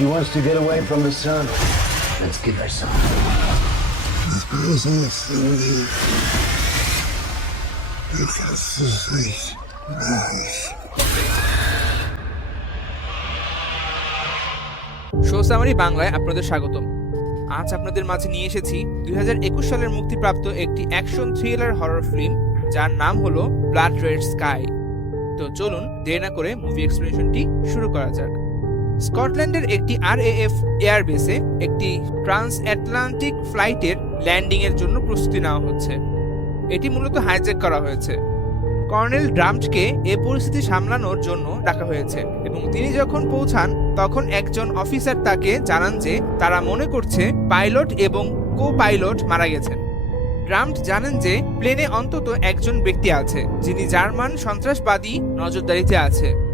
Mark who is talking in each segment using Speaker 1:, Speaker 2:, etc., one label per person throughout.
Speaker 1: She wants to get away from the sun. Let's give her some.
Speaker 2: Show summary বাংলায় আপনাদের স্বাগতম। আজ আপনাদের মাঝে নিয়ে এসেছি দুই হাজার একুশ সালের মুক্তিপ্রাপ্ত একটি অ্যাকশন থ্রিলার হরর ফিল্ম যার নাম হলো ব্লাড রেড স্কাই। তো চলুন দেরি না করে মুভি এক্সপ্লেনেশনটি শুরু করা যাক। স্কটল্যান্ডের একটি আর আরএএফ এয়ারবেসে একটি ট্রান্স অ্যাটলান্টিক ফ্লাইটের ল্যান্ডিং এর জন্য প্রস্তুতি নেওয়া হচ্ছে। এটি মূলত হাইজ্যাক করা হয়েছে। কর্নেল ড্রামটকে এ পরিস্থিতি সামলানোর জন্য ডাকা হয়েছে এবং তিনি যখন পৌঁছান, তখন একজন অফিসার তাকে জানান যে তারা মনে করছে পাইলট এবং কো পাইলট মারা গেছেন। ড্রাম্প জানেন যে প্লেনে অন্তত একজন ব্যক্তি আছে, যিনি জার্মান সন্ত্রাসবাদী নজরদারিতে আছে।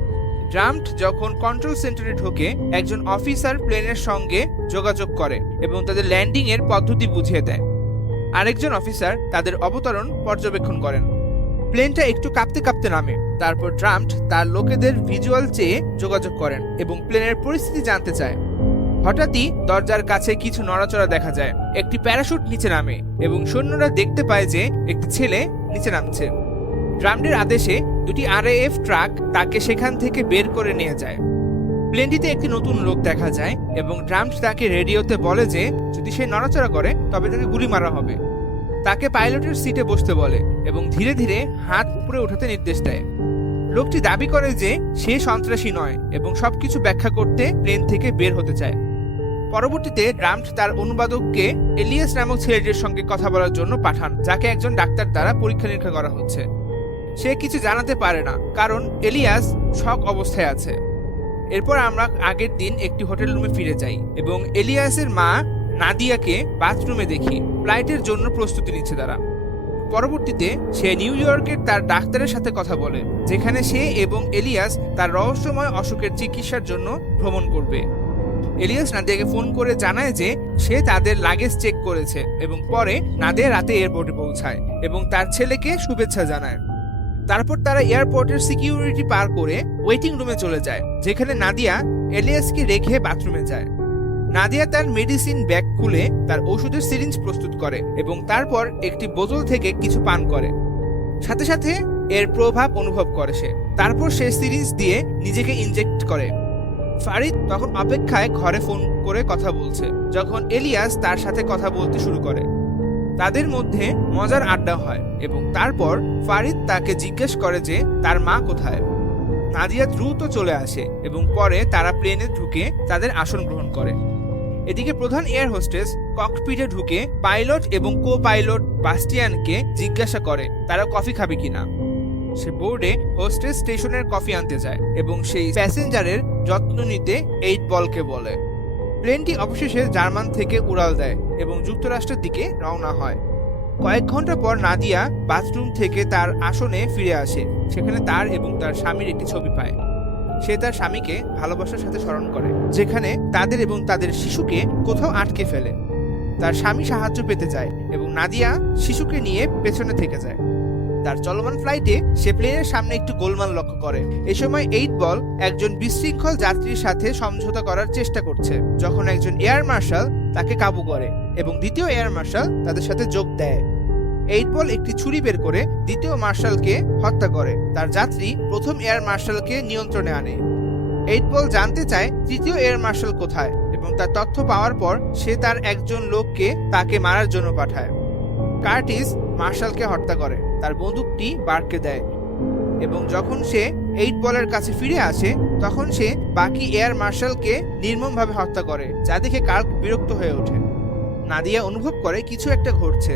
Speaker 2: ড্রাম্প যখন কন্ট্রোল সেন্টারে ঢোকে, একজন অফিসার প্লেনের সঙ্গে যোগাযোগ করে এবং তাদের ল্যান্ডিং এর পদ্ধতি বুঝিয়ে দেয়। আরেকজন অফিসার তাদের অবতরণ পর্যবেক্ষণ করেন। প্লেনটা একটু কাঁপতে কাঁপতে নামে, তারপর ট্রাম্প তার লোকেদের ভিজুয়াল চেয়ে যোগাযোগ করেন এবং প্লেনের পরিস্থিতি জানতে চায়। হঠাৎই দরজার কাছে কিছু নড়াচড়া দেখা যায়। একটি প্যারাশুট নিচে নামে এবং সৈন্যরা দেখতে পায় যে একটি ছেলে নিচে নামছে। ট্রাম্পের আদেশে দুটি আরএএফ ট্রাক তাকে সেখান থেকে বের করে নিয়ে যায়। প্লেনটিতে একটি নতুন লোক দেখা যায় এবং ট্রাম্প তাকে রেডিওতে বলে যে, যদি সে নড়াচড়া করে, তবে তাকে গুলি মারা হবে। তাকে পাইলটের সিটে বসতে বলে এবং ধীরে ধীরে হাত উপরে ওঠাতে নির্দেশ দেয়। লোকটি দাবি করে যে, সে সন্ত্রাসী নয় এবং সবকিছু ব্যাখ্যা করতে প্লেন থেকে বের হতে চায়। পরবর্তীতে ট্রাম্প তার অনুবাদককে এলিয়াস নামক ছেলেটির সঙ্গে কথা বলার জন্য পাঠান, যাকে একজন ডাক্তার দ্বারা পরীক্ষা নিরীক্ষা করা হচ্ছে। সে কিছু জানাতে পারে না, কারণ এলিয়াস শক অবস্থায় আছে। এরপর আমরা আগের দিন একটি হোটেল রুমে ফিরে যাই এবং এলিয়াসের মা নাদিয়াকে বাথরুমে দেখি, ফ্লাইটের জন্য প্রস্তুতি নিচ্ছে তারা। পরবর্তীতে সে নিউ ইয়র্কের তার ডাক্তারের সাথে কথা বলে, যেখানে সে এবং এলিয়াস তার রহস্যময় অসুখের চিকিৎসার জন্য ভ্রমণ করবে। এলিয়াস নাদিয়াকে ফোন করে জানায় যে সে তাদের লাগেজ চেক করেছে এবং পরে নাদিয়া রাতে এয়ারপোর্টে পৌঁছায় এবং তার ছেলেকে শুভেচ্ছা জানায়। তারপর তারা এয়ারপোর্টের সিকিউরিটি পার করে ওয়েটিং রুমে চলে যায়, যেখানে নাদিয়া এলিয়াসকে রেখে বাথরুমে যায়। নাদিয়া তার মেডিসিন ব্যাগ খুলে তার ওষুধের সিরিঞ্জ প্রস্তুত করে এবং তারপর একটি বোতল থেকে কিছু পান করে। সাথে সাথে এর প্রভাব অনুভব করে সে। তারপর সে সিরিঞ্জ দিয়ে নিজেকে ইনজেক্ট করে। ফারিদ তখন অপেক্ষায় ঘরে ফোন করে কথা বলছে, যখন এলিয়াস তার সাথে কথা বলতে শুরু করে। তাদের মধ্যে মজার আড্ডা হয় এবং তারপর ফারিদ তাকে জিজ্ঞেস করে যে তার মা কোথায়। নাদিয়া দ্রুত চলে আসে এবং পরে তারা প্লেনে ঢুকে তাদের আসন গ্রহণ করে। এদিকে প্রধান এয়ার হোস্টেস ককপিটে ঢুকে পাইলট এবং কো পাইলট বাস্টিয়ানকে জিজ্ঞাসা করে, তারা কফি খাবে কিনা? সে বোর্ডে হোস্টেস স্টেশনের কফি আনতে যায় এবং সেই প্যাসেঞ্জারের যত্ন নিতে এইট বলকে বলে। প্লেনটি অবশেষে জার্মান থেকে উড়াল দেয় এবং যুক্তরাষ্ট্রের দিকে রওনা হয়। কয়েক ঘণ্টা পর নাদিয়া বাথরুম থেকে তার আসনে ফিরে আসে। সেখানে তার এবং তার স্বামীর একটি ছবি পায়। সে তার স্বামীকে ভালোবাসার সাথে স্মরণ করে, যেখানে তাদের এবং তাদের শিশুকে কোথাও আটকে ফেলে। তার স্বামী সাহায্য পেতে যায় এবং নাদিয়া শিশুকে নিয়ে পেছনে থেকে যায়। তার চলমান ফ্লাইটে সে প্লেনের সামনে একটু গোলমাল লক্ষ্য করে। এ সময় এইট বল একজন বিশৃঙ্খল যাত্রীর সাথে সমঝোতা করার চেষ্টা করছে, যখন একজন এয়ার মার্শাল তাকে কাবু করে এবং দ্বিতীয় এয়ার মার্শাল তাদের সাথে যোগ দেয়। এইট বল একটি ছুরি বের করে দ্বিতীয় মার্শালকে হত্যা করে। তার যাত্রী প্রথম এয়ার মার্শালকে নিয়ন্ত্রণে আনে। এইট বল জানতে চায় তৃতীয় এয়ার মার্শাল কোথায় এবং তার তথ্য পাওয়ার পর সে তার একজন লোককে তাকে মারার জন্য পাঠায়। কার্টিস মার্শালকে হত্যা করে। তার বন্দুকটি বার্ককে দেয় এবং যখন সে এইট বলের কাছে ফিরে আসে, তখন সে বাকি এয়ার মার্শালকে নির্মমভাবে হত্যা করে, যা দেখে কার্ক বিরক্ত হয়ে ওঠে নাদিয়া অনুভব করে কিছু একটা ঘটছে।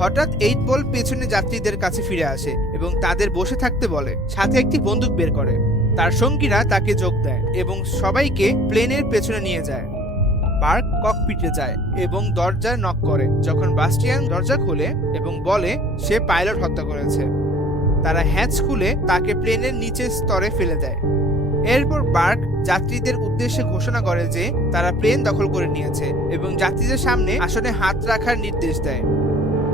Speaker 2: হঠাৎ এইট বল পেছনে যাত্রীদের কাছে ফিরে আসে এবং তাদের বসে থাকতে বলে, সাথে একটি বন্দুক বের করে। তার সঙ্গীরা তাকে যোগ দেয় এবং সবাইকে প্লেনের পেছনে নিয়ে যায়। বার্ক ককপিটে যায় এবং দরজায় নক করে। যখন বাস্টিয়ান দরজা খুলে এবং বলে, সে পাইলট হত্যা করেছে। তারা হ্যাচ খুলে তাকে প্লেনের নিচের স্তরে ফেলে দেয়। এরপর বার্ক যাত্রীদের উদ্দেশ্যে ঘোষণা করে যে, তারা প্লেন দখল করে নিয়েছে এবং যাত্রীদের সামনে আসনে হাত রাখার নির্দেশ দেয়।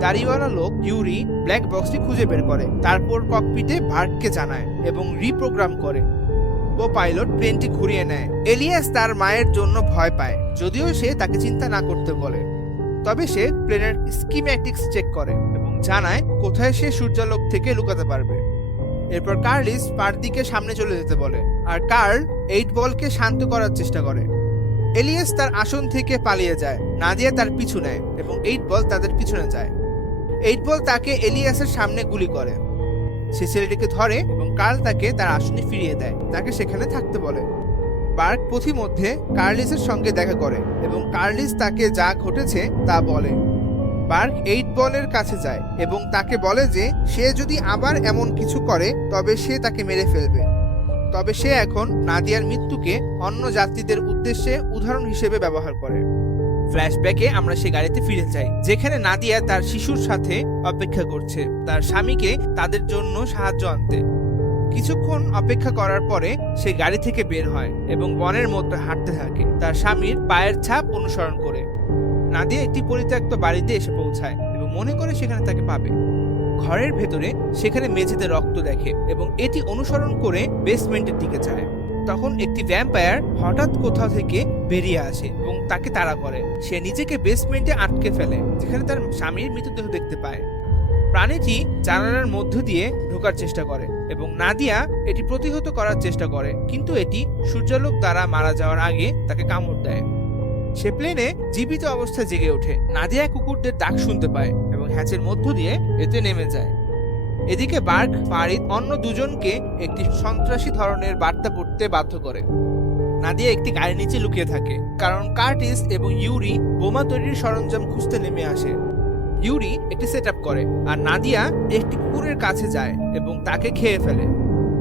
Speaker 2: দাড়িওয়ালা লোক ইউরি ব্ল্যাক বক্সটি খুঁজে বের করে, তারপর ককপিটে বার্ককে জানায় এবং রিপ্রোগ্রাম করে। ও পাইলট প্লেনটি ঘুরিয়ে নেয়। এলিয়াস তার মায়ের জন্য ভয় পায়, যদিও সে তাকে চিন্তা না করতে বলে। তবে সে প্লেনের স্কিম্যাটিক্স চেক করে এবং জানায় কোথায় সে সূর্যালোক থেকে লুকাতে পারবে। এরপর কার্লিস পার্দিকে সামনে চলে যেতে বলে, আর কার্ল এইট বলকে শান্ত করার চেষ্টা করে। এলিয়াস তার আসন থেকে পালিয়ে যায়, নাদিয়া তার পিছু নেয় এবং এইট বল তাদের পিছনে যায়। এইট বল তাকে এলিয়াসের সামনে গুলি করে। সে ছেলেটিকে ধরে এবং কার্ল তাকে তার আসনে ফিরিয়ে দেয়। তাকে সেখানে থাকতে বলে। বার্ক পথিমধ্যে কার্লিসের সঙ্গে দেখা করে এবং কার্লিস তাকে যা ঘটেছে তা বলে। বার্ক এইট বলের কাছে যায় এবং তাকে বলে যে, সে যদি আবার এমন কিছু করে, তবে সে তাকে মেরে ফেলবে। তবে সে এখন নাদিয়ার মৃত্যুকে অন্য যাত্রীদের উদ্দেশ্যে উদাহরণ হিসেবে ব্যবহার করে। ফ্ল্যাশব্যাকে আমরা সে গাড়িতে ফিরে যাই, যেখানে নাদিয়া তার শিশুর সাথে অপেক্ষা করছে। তার স্বামীকে তাদের জন্য সাহায্য আনতে। কিছুক্ষণ অপেক্ষা করার পরে সে গাড়ি থেকে বের হয় এবং বনের মধ্যে হাঁটতে থাকে। তার স্বামীর পায়ের ছাপ অনুসরণ করে। নাদিয়া একটি পরিত্যক্ত বাড়িতে এসে পৌঁছায় এবং মনে করে সেখানে তাকে পাবে। ঘরের ভেতরে সেখানে মেঝেতে রক্ত দেখে এবং এটি অনুসরণ করে বেসমেন্টের দিকে যায়। তখন একটি ভ্যাম্পায়ার হঠাৎ কোথাও থেকে বেরিয়ে আসে এবং তাকে তাড়া করে। সে নিজেকে বেসমেন্টে আটকে ফেলে, যেখানে তার স্বামীর মৃতদেহ দেখতে পায়। প্রাণীটি জানালার মধ্য দিয়ে ঢোকার চেষ্টা করে এবং নাদিয়া এটি প্রতিহত করার চেষ্টা করে, কিন্তু এটি সূর্যালোক দ্বারা মারা যাওয়ার আগে তাকে কামড় দেয়। সে প্লেনে জীবিত অবস্থায় জেগে ওঠে। নাদিয়া কুকুরদের ডাক শুনতে পায় এবং হ্যাচের মধ্য দিয়ে এতে নেমে যায়। এদিকে বার্ক ফারিদ অন্য দুজনকে একটি সন্ত্রাসী ধরনের বার্তা পড়তে বাধ্য করে। নাদিয়া একটি গাড়ির নিচে লুকিয়ে থাকে, কারণ কার্টিস এবং ইউরি বোমা তৈরির সরঞ্জাম খুঁজতে নেমে আসে। ইউরি একটি সেট করে, আর নাদিয়া একটি কুকুরের কাছে যায় এবং তাকে খেয়ে ফেলে।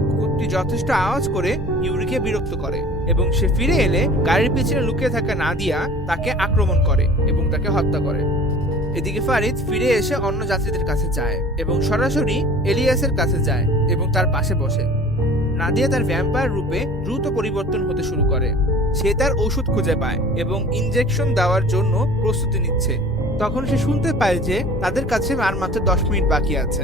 Speaker 2: কুকুরটি যথেষ্ট আওয়াজ করে ইউরিকে বিরক্ত করে এবং সে ফিরে এলে গাড়ির পিছনে লুকিয়ে থাকা নাদিয়া তাকে আক্রমণ করে এবং তাকে হত্যা করে। এদিকে ফারিদ ফিরে এসে অন্য যাত্রীদের কাছে যায় এবং সরাসরি এলিয়াসের কাছে যায় এবং তার পাশে বসে। নাদিয়া তার ভ্যাম্পায়ার রূপে দ্রুত পরিবর্তন হতে শুরু করে। সে তার ওষুধ খুঁজে পায় এবং ইনজেকশন দেওয়ার জন্য প্রস্তুতি নিচ্ছে। তখন সে শুনতে পায় যে তাদের কাছে আর মাত্র দশ মিনিট বাকি আছে।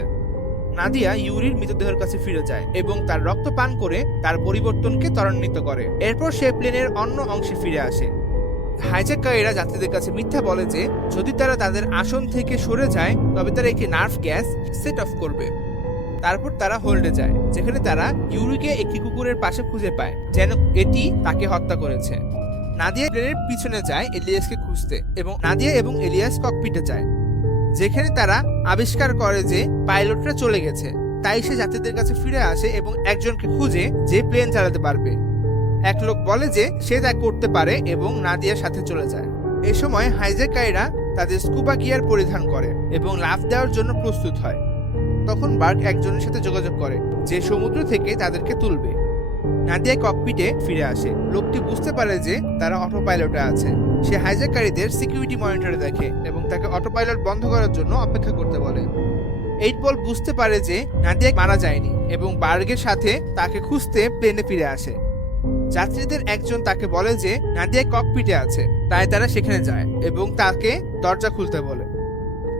Speaker 2: নাদিয়া ইউরির মৃতদেহের কাছে ফিরে যায় এবং তার রক্ত পান করে তার পরিবর্তনকে ত্বরান্বিত করে। এরপর সে প্লেনের অন্য অংশে ফিরে আসে। হাইজ্যাকারীরা যাত্রীদের কাছে মিথ্যা বলে যে, যদি তারা তাদের আসন থেকে সরে যায়, তবে তারা একটি নার্ভ গ্যাস সেট অফ করবে। তারপর তারা হোল্ডে যায়, যেখানে তারা ইউরিকে একটি কুকুরের পাশে খুঁজে পায়, যেন এটি তাকে হত্যা করেছে। নাদিয়া প্লেনের পিছনে যায় এলিয়াসকে খুঁজতে এবং নাদিয়া এবং এলিয়াস ককপিটে যায়, যেখানে তারা আবিষ্কার করে যে পাইলটরা চলে গেছে। তাই সে যাত্রীদের কাছে ফিরে আসে এবং একজনকে খুঁজে যে প্লেন চালাতে পারবে। এক লোক বলে যে সে তা করতে পারে এবং নাদিয়ার সাথে চলে যায়। এ সময় হাইজ্যাকারীরা তাদের স্কুবা গিয়ার পরিধান করে এবং লাফ দেওয়ার জন্য প্রস্তুত হয়। তখন বার্ক একজনের সাথে যোগাযোগ করে, যে সমুদ্র থেকে তাদেরকে তুলবে। নাদিয়া ককপিটে ফিরে আসে। লোকটি বুঝতে পারে যে তারা অটো পাইলটে আছে। সে হাইজ্যাকারীদের সিকিউরিটি মনিটরে দেখে এবং তাকে অটো পাইলট বন্ধ করার জন্য অপেক্ষা করতে বলে। এইট বল বুঝতে পারে যে নাদিয়া মারা যায়নি এবং বার্গের সাথে তাকে খুঁজতে প্লেনে ফিরে আসে। যাত্রীদের একজন তাকে বলে যে, নাদিয়া ককপিটে আছে। তাই তারা সেখানে যায় এবং তাকে দরজা খুলতে বলে।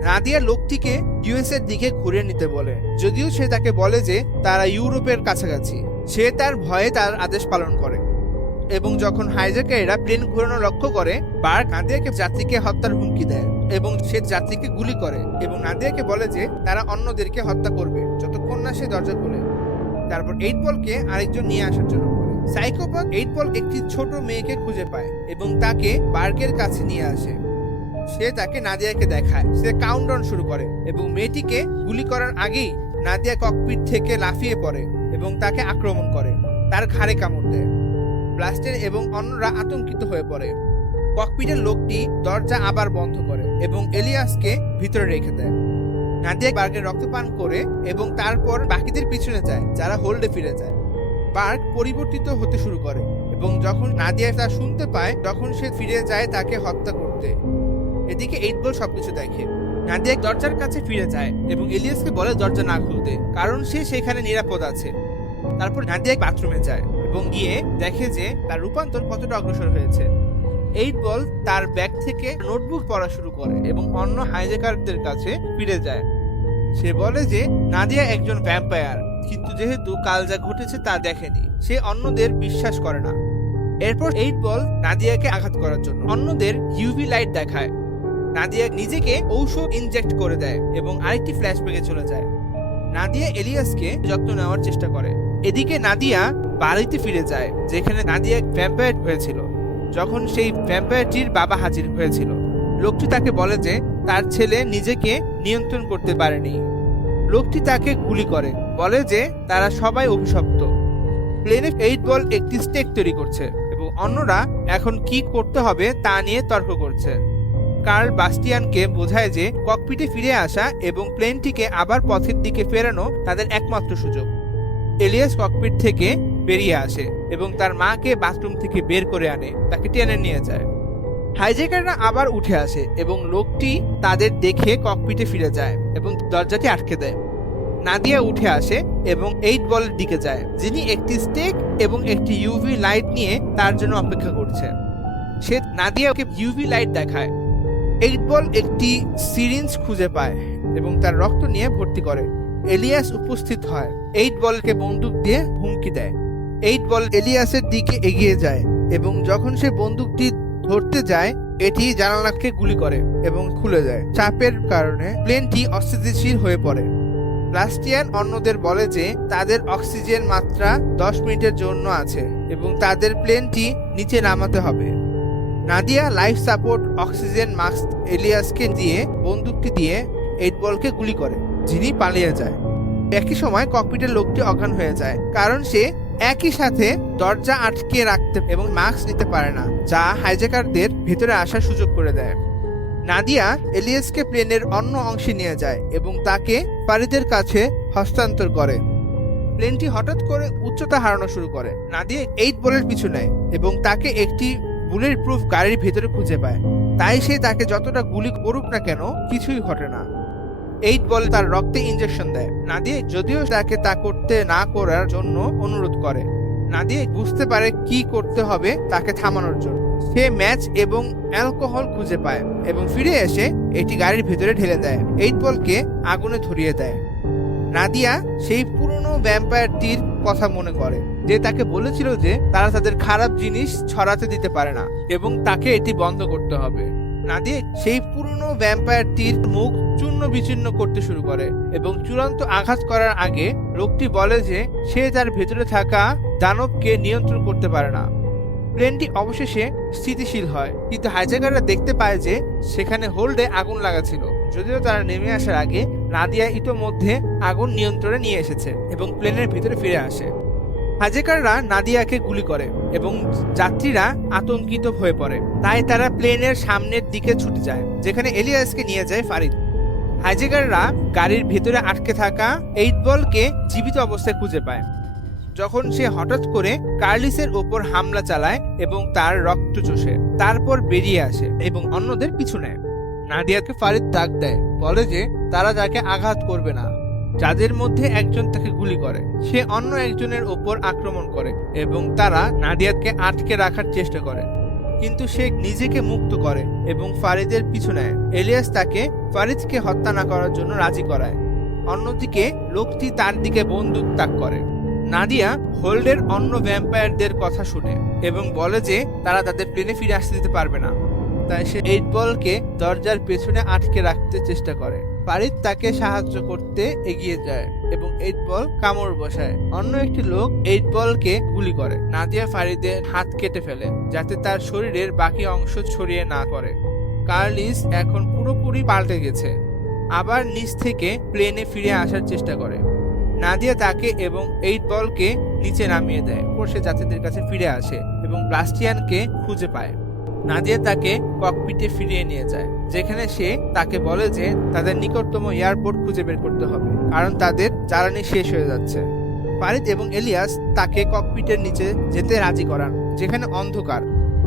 Speaker 2: নাদিয়া লোকটিকে ইউএস এর দিকে ঘুরে নিতে বলে। যদিও সে তাকে বলে যে, তারা ইউরোপের কাছাকাছি। সে তার ভয়ে তার আদেশ পালন করে এবং যখন হাইজ্যাকারীরা প্লেন ঘোরানো লক্ষ্য করে বার্ক নাদিয়াকে যাত্রীকে হত্যার হুমকি দেয় এবং সে যাত্রীকে গুলি করে এবং নাদিয়াকে বলে যে, তারা অন্যদেরকে হত্যা করবে। যতক্ষণ না সে দরজা খোলে। তারপর এইট বলকে আরেকজন নিয়ে আসার জন্য বলে সাইকোপাথ এইট একটি ছোট মেয়েকে খুঁজে পায় এবং তাকে বার্গের কাছে নিয়ে আসে। সে তাকে নাদিয়াকে দেখায়। সে কাউন্টডাউন শুরু করে এবং মেয়েটিকে গুলি করার আগেই নাদিয়া ককপিট থেকে লাফিয়ে পড়ে এবং তাকে আক্রমণ করে। তার ঘাড়ে কামড় দেয়। ব্লাস্টের এবং অন্যরা আতঙ্কিত হয়ে পড়ে। ককপিটের লোকটি দরজা আবার বন্ধ করে এবং এলিয়াসকে ভিতরে রেখে দেয়। নাদিয়া বার্গের রক্তপান করে এবং তারপর বাকিদের পিছনে যায়, যারা হোল্ডে ফিরে যায়। বার্গ পরিবর্তিত হতে শুরু করে এবং যখন নাদিয়া তা শুনতে পায়, তখন সে ফিরে যায় তাকে হত্যা করতে। এদিকে এইট বল সবকিছু দেখে। নাদিয়া দরজার কাছে ফিরে যায় এবং এলিয়াসকে বলে, দরজা না খুলতে। কারণ সে সেখানে নিরাপদ আছে। তারপর নাদিয়া বাথরুমে যায় এবং গিয়ে দেখে যে তার রূপান্তর কতটা অগ্রসর হয়েছে। এইট বল তার ব্যাগ থেকে নোটবুক পড়া শুরু করে এবং অন্য হাইজেকারদের কাছে ফিরে যায়। সে বলে যে, নাদিয়া একজন ভ্যাম্পায়ার। কিন্তু যেহেতু কাল যা ঘটেছে তা দেখেনি, সে অন্যদের বিশ্বাস করে না। এরপর এইট বল নাদিয়াকে আঘাত করার জন্য। অন্যদের ইউভি লাইট দেখায়। নাদিয়া নিজেকে ঔষধ ইনজেক্ট করে দেয় এবং আরেকটি ফ্ল্যাশব্যাকে চলে যায়। নাদিয়া এলিয়াসকে যত্ন নেওয়ার চেষ্টা করে। এদিকে নাদিয়া বাড়িতে ফিরে যায়, যেখানে নাদিয়া ভ্যাম্পায়ার হয়েছিল। যখন সেই ভ্যাম্পায়ারটির বাবা হাজির হয়েছিল, লোকটি তাকে বলে যে তার ছেলে নিজেকে নিয়ন্ত্রণ করতে পারেনি। লোকটি তাকে গুলি করে। বলে যে তারা সবাই অভিশপ্ত। প্লেনে এইট বল একটি স্টেক তৈরি করছে এবং অন্যরা এখন কি করতে হবে তা নিয়ে তর্ক করছে। কার্ল বাস্টিয়ানকে বোঝায় যে ককপিটে ফিরে আসা এবং প্লেনটিকে আবার পথের দিকে ফেরানো তাদের একমাত্র সুযোগ। এলিয়াস ককপিট থেকে বেরিয়ে আসে এবং তার মাকে বাথরুম থেকে বের করে আনে, তাকে টেনে নিয়ে যায়। হাইজেকাররা আবার উঠে আসে এবং লোকটি তাদের দেখে ককপিটে ফিরে যায় এবং দরজাটি আটকে দেয়। নাদিয়া উঠে আসে এবং এইট বলের দিকে যায়, যিনি একটি স্টেক এবং একটি ইউভি লাইট নিয়ে তার জন্য অপেক্ষা করছে। সে নাদিয়াকে ইউভি লাইট দেখায়। এইট বল একটি সিরিঞ্জ খুঁজে পায় এবং তার রক্ত নিয়ে ভর্তি করে। এলিয়াস উপস্থিত হয়। এইট বলকে বন্দুক দিয়ে হুমকি দেয়। এইট বল এলিয়াসের দিকে এগিয়ে যায় এবং যখন সে বন্দুকটি ধরতে যায়, এটি জানালাকে গুলি করে এবং খুলে যায়। চাপের কারণে প্লেনটি অস্থিতিশীল হয়ে পড়ে। লাস্টিয়ান অন্যদের বলে যে তাদের অক্সিজেন মাত্রা দশ মিনিটের জন্য আছে এবং তাদের প্লেনটি নিচে নামাতে হবে। Nadia life support oxygen mask এলিয়াসকে দিয়ে, বন্দুকটি দিয়ে এইট বলকে গুলি করে, যিনি পালিয়ে যায়। একই সময় ককপিটের লোকটি অজ্ঞান হয়ে যায়, কারণ সে একই সাথে দরজা আটকে রাখতে এবং মাস্ক নিতে পারে না, যা হাইজ্যাকারদের ভেতরে আসার সুযোগ করে দেয়। নাদিয়া এলিয়াসকে প্লেনের অন্য অংশে নিয়ে যায় এবং তাকে ফারিদের কাছে হস্তান্তর করে। প্লেনটি হঠাৎ করে উচ্চতা হারানো শুরু করে। নাদিয়া এইট বলের পিছু নেয় এবং তাকে একটি বুলেট প্রুফ গাড়ির ভেতরে খুঁজে পায়। তাই সে তাকে যতটা গুলি করুক না কেন, কিছুই ঘটে না। এইট বল তার রক্তে ইঞ্জেকশন দেয়। নাদিয়া যদিও তাকে তা করতে না করার জন্য অনুরোধ করে। নাদিয়া বুঝতে পারে কি করতে হবে তাকে থামানোর জন্য। সে ম্যাচ এবং অ্যালকোহল খুঁজে পায় এবং ফিরে এসে এটি গাড়ির ভেতরে ঢেলে দেয়। এইট বলকে আগুনে ধরিয়ে দেয়। নাদিয়া সেই পুরনো ভ্যাম্পায়ারটির কথা মনে করে, যে তাকে বলেছিল যে তারা তাদের খারাপ জিনিস ছড়াতে দিতে পারে না এবং তাকে এটি বন্ধ করতে হবে। নাদিয়া সেই পুরনো ভ্যাম্পায়ারটির মুখ চূর্ণ বিচূর্ণ করতে শুরু করে এবং চূড়ান্ত আঘাত করার আগে লোকটি বলে যে সে তার ভেতরে থাকা দানবকে নিয়ন্ত্রণ করতে পারে না। প্লেনটি অবশেষে স্থিতিশীল হয়। কিন্তু হাইজ্যাকাররা দেখতে পায় যে সেখানে হোল্ডে আগুন লাগা ছিল যদিও তারা নেমে আসার আগে নাদিয়া ইতোমধ্যে আগুন নিয়ন্ত্রণে নিয়ে এসেছে এবং প্লেনের ভিতরে ফিরে আসে। হাইজ্যাকাররা নাদিয়াকে গুলি করে এবং যাত্রীরা আতঙ্কিত হয়ে পড়ে। তাই তারা প্লেনের সামনের দিকে ছুটে যায়, যেখানে এলিয়াসকে নিয়ে যায় ফারিদ। হাইজেকাররা গাড়ির ভেতরে আটকে থাকা এইট বলকে জীবিত অবস্থায় খুঁজে পায়। যখন সে হঠাৎ করে কার্লিসের ওপর হামলা চালায় এবং তার রক্ত চষে, তারপর বেরিয়ে আসে এবং অন্যদের পিছু নেয়। নাদিয়াকে ফারিদ ডাক দেয়, বলে যে তারা তাকে আঘাত করবে না। যাদের মধ্যে একজন তাকে গুলি করে, সে অন্য একজনের ওপর আক্রমণ করে এবং তারা নাদিয়াকে আটকে রাখার চেষ্টা করে। কিন্তু সে নিজেকে মুক্ত করে এবং ফারিদের পিছু নেয়। এলিয়াস তাকে ফারিদকে হত্যা না করার জন্য রাজি করায়। অন্যদিকে লোকটি তার দিকে বন্দুক তাক করে। নাদিয়া হোল্ডের অন্য ভ্যাম্পায়ারদের কথা শুনে এবং বলে যে তারা তাদের প্লেনে ফিরে আসতে দিতে পারবে না। তাই সে এইট বলকে দরজার পেছনে আটকে রাখতে চেষ্টা করে। ফারিদ তাকে সাহায্য করতে এগিয়ে যায় এবং এইট বল কামড় বসায়। অন্য একটি লোক এইট বলকে গুলি করে। নাদিয়া ফারিদের হাত কেটে ফেলে, যাতে তার শরীরের বাকি অংশ ছড়িয়ে না করে কার্লিস এখন পুরোপুরি পাল্টে গেছে। আবার নিচ থেকে প্লেনে ফিরে আসার চেষ্টা করে। নাদিয়া তাকে এবং এইট বলকে নিচে নামিয়ে দেয়। এরপর সে যাত্রীদের কাছে ফিরে আসে এবং ব্লাস্টিয়ানকে খুঁজে পায়। নাদিয়া তাকে ককপিটে ফিরিয়ে নিয়ে যায়, যেখানে সে তাকে বলে যে তাদের নিকটতম এয়ারপোর্ট খুঁজে বের করতে হবে, কারণ তাদের জ্বালানি শেষ হয়ে যাচ্ছে। পারিদ এবং এলিয়াস তাকে ককপিটের নিচে যেতে রাজি করান, যেখানে অন্ধকার।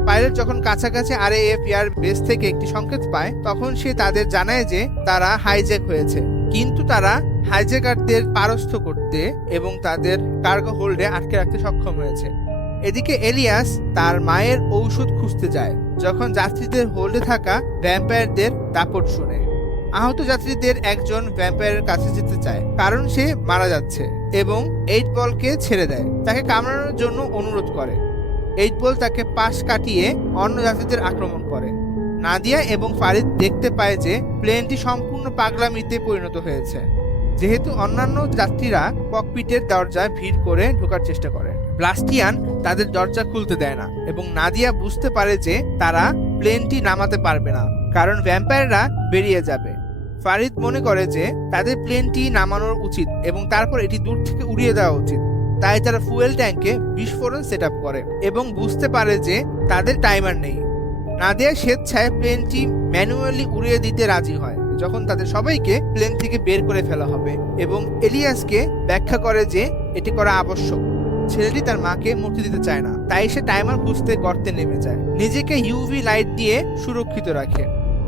Speaker 2: পাইলট যখন কাছাকাছি আর এফ বেস থেকে একটি সংকেত পায়, তখন সে তাদের জানায় যে তারা হাইজ্যাক হয়েছে, কিন্তু তারা হাইজ্যাকারদের পারস্থ করতে এবং তাদের কার্গো হোল্ডে আটকে রাখতে সক্ষম হয়েছে। এদিকে এলিয়াস তার মায়ের ঔষধ খুঁজতে যায়। যখন যাত্রীদের হোল্ডে থাকা ভ্যাম্পায়ারদের দাপট শুনে। আহত যাত্রীদের একজন ভ্যাম্পায়ারের কাছে যেতে চায়, কারণ সে মারা যাচ্ছে এবং এইট বলকে ছেড়ে দেয়। তাকে কামড়ানোর জন্য অনুরোধ করে। এইট বল তাকে পাশ কাটিয়ে অন্য যাত্রীদের আক্রমণ করে। নাদিয়া এবং ফারিদ দেখতে পায় যে প্লেনটি সম্পূর্ণ পাগলামিতে পরিণত হয়েছে। যেহেতু অন্যান্য যাত্রীরা ককপিটের দরজায় ভিড় করে ঢোকার চেষ্টা করে। ব্লাস্টিয়ান তাদের দরজা খুলতে দেয় না এবং নাদিয়া বুঝতে পারে যে তারা প্লেনটি নামাতে পারবে না, কারণ ভ্যাম্পায়াররা বেরিয়ে যাবে। ফারিদ মনে করে যে তাদের প্লেনটি নামানোর উচিত এবং তারপর এটি দূর থেকে উড়িয়ে দেওয়া উচিত। তাই তারা ফুয়েল ট্যাঙ্কে বিস্ফোরণ সেট করে এবং বুঝতে পারে যে তাদের টাইমার নেই। নাদিয়া স্বেচ্ছায় প্লেনটি ম্যানুয়ালি উড়িয়ে দিতে রাজি হয়। যখন তাদের সবাইকে প্লেন থেকে বের করে ফেলা হবে এবং এলিয়াসকে ব্যাখ্যা করে যে এটি করা আবশ্যক। ছেলেটি তার মাকে মুক্তি দিতে চায় না, তাই সে টাইমার খুঁজতে গর্তে নেমে যায়। নিজেকে ইউভি লাইট দিয়ে সুরক্ষিত রাখে।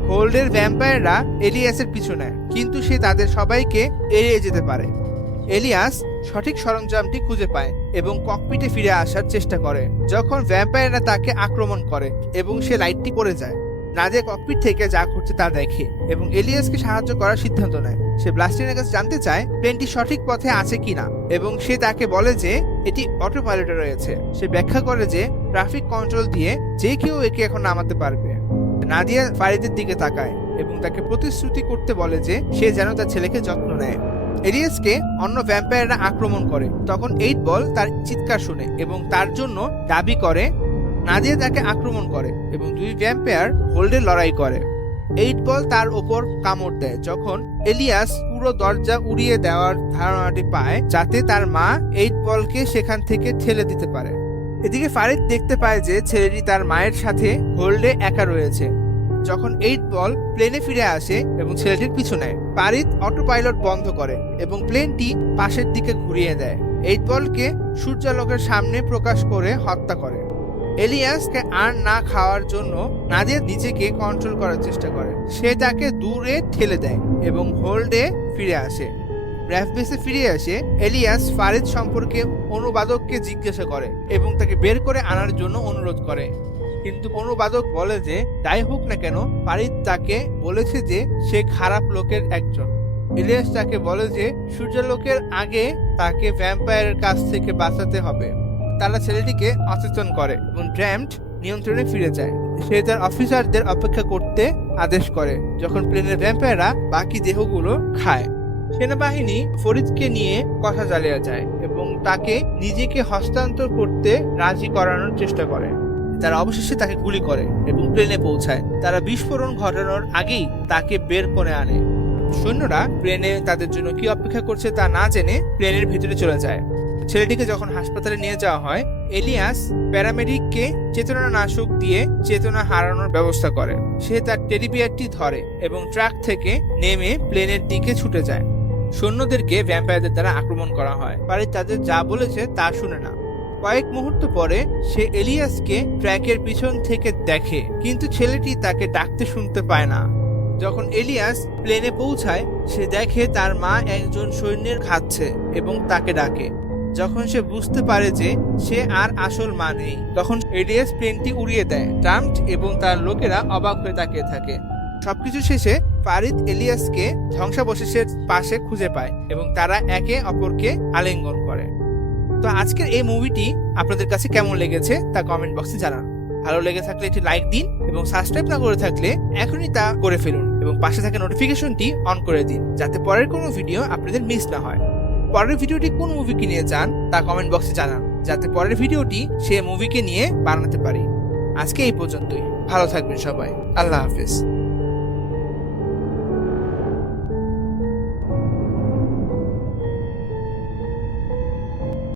Speaker 2: হোল্ডের ভ্যাম্পায়াররা এলিয়াসের পিছু নেয়, কিন্তু সে তাদের সবাইকে এড়িয়ে যেতে পারে। এলিয়াস সঠিক সরঞ্জামটি খুঁজে পায় এবং ককপিটে ফিরে আসার চেষ্টা করে, যখন ভ্যাম্পায়াররা তাকে আক্রমণ করে এবং সে লাইটটি পড়ে যায়। নাদিয়া ককপিট থেকে যা ঘটছে তা দেখে। এবং এলিয়াসকে সাহায্য করার সিদ্ধান্ত নেয়। সে ব্লাস্টিনের কাছে জানতে চায়, প্লেনটি সঠিক পথে আছে কিনা। এবং সে তাকে বলে যে, এটি অটো পাইলটে রয়েছে। সে ব্যাখ্যা করে যে ট্রাফিক কন্ট্রোল দিয়ে যে কেউ একে এখন নামাতে পারবে। নাদিয়া ফারিদের দিকে তাকায় এবং তাকে প্রতিশ্রুতি করতে বলে যে, সে যেন তার ছেলেকে যত্ন নেয়। এলিয়াসকে অন্য ভ্যাম্পায়াররা আক্রমণ করে। তখন এইট বল তার চিৎকার শুনে এবং তার জন্য দাবি করে নাদিয়া তাকে আক্রমণ করে এবং দুই ভ্যাম্পায়ার হোল্ডে লড়াই করে। এইট বল তার ওপর কামড় দেয়, যখন এলিয়াস পুরো দরজা উড়িয়ে দেওয়ার ধারণাটি পায় যাতে তার মা এইট বলকে সেখান থেকে ঠেলে দিতে পারে। এদিকে ফারিদ দেখতে পায় যে ছেলেটি তার মায়ের সাথে হোল্ডে একা রয়েছে। যখন এইট বল প্লেনে ফিরে আসে এবং ছেলেটির পিছু নেয়, ফারিদ অটো পাইলট বন্ধ করে এবং প্লেনটি পাশের দিকে ঘুরিয়ে দেয়। এইট বলকে সূর্যালোকের সামনে প্রকাশ করে হত্যা করে। এলিয়াসকে আর না খাওয়ার জন্য নাদিয়া নিজেকে কন্ট্রোল করার চেষ্টা করে। সে তাকে দূরে ঠেলে দেয় এবং হোল্ডে ফিরে আসে। র্যাফবেসে ফিরে আসে, এলিয়াস ফারিদ সম্পর্কে অনুবাদককে জিজ্ঞাসা করে এবং তাকে বের করে আনার জন্য অনুরোধ করে। কিন্তু অনুবাদক বলে যে, যাই হোক না কেন, ফারিদ তাকে বলেছে যে সে খারাপ লোকের একজন। এলিয়াস তাকে বলে যে, সূর্যালোকের আগে তাকে ভ্যাম্পায়ারের কাছ থেকে বাঁচাতে হবে। তারা ছেলেটিকে অচেতন করে এবং ড্র্যাম্পড নিয়ন্ত্রণে ফিরে যায়। সে তার অফিসারদের অপেক্ষা করতে আদেশ করে, যখন প্লেনের ভ্যাম্পায়াররা বাকি দেহগুলো খায়। সেনাবাহিনী ফরিদকে নিয়ে কথা চালিয়ে যায় এবং তাকে নিজেকে হস্তান্তর করতে রাজি করানোর চেষ্টা করে। তারা অবশেষে তাকে গুলি করে এবং প্লেনে পৌঁছায়। তারা বিস্ফোরণ ঘটানোর আগেই তাকে বের করে আনে। সৈন্যরা প্লেনে তাদের জন্য কি অপেক্ষা করছে তা না জেনে প্লেনের ভিতরে চলে যায়। ছেলেটিকে যখন হাসপাতালে নিয়ে যাওয়া হয়, এলিয়াস প্যারামেডিককে চেতনানাশক দিয়ে চেতনা হারানোর ব্যবস্থা করে। সে তার টেরিবিয়ারটি ধরে এবং ট্রাক থেকে নেমে প্লেনের দিকে ছুটে যায়। সৈন্যদেরকে ভ্যাম্পায়ারদের দ্বারা আক্রমণ করা হয়। পারে তাদের যা বলেছে তা শুনে না। কয়েক মুহূর্ত পরে সে এলিয়াসকে ট্র্যাকের পিছন থেকে দেখে, কিন্তু ছেলেটি তাকে ডাকতে শুনতে পায় না। যখন এলিয়াস প্লেনে পৌঁছায়, সে দেখে তার মা একজন সৈন্যের খাচ্ছে এবং তাকে ডাকে। যখন সে বুঝতে পারে যে সে আর আসল মা নেই, তখন এলিয়াস প্লেনটি উড়িয়ে দেয়। ট্রাম্প এবং তার লোকেরা অবাক হয়ে তাকিয়ে থাকে। সবকিছু শেষে ফারিদ এলিয়াসকে ধ্বংসাবশেষের পাশে খুঁজে পায় এবং তারা একে অপরকে আলিঙ্গন করে। তো আজকের এই মুভিটি আপনাদের কাছে কেমন লেগেছে তা কমেন্ট বক্সে জানান। ভালো লেগে থাকলে একটি লাইক দিন এবং সাবস্ক্রাইব না করে থাকলে এখনই তা করে ফেলুন এবং পাশে থাকা নোটিফিকেশনটি অন করে দিন, যাতে পরের কোনো ভিডিও আপনাদের মিস না হয়। পরের ভিডিওটি কোন মুভিকে নিয়ে চান তা কমেন্ট বক্সে জানান, যাতে পরের ভিডিওটি সে মুভিকে নিয়ে বানাতে পারি। আজকে এই পর্যন্তই। ভালো থাকবেন সবাই। আল্লাহ হাফিজ।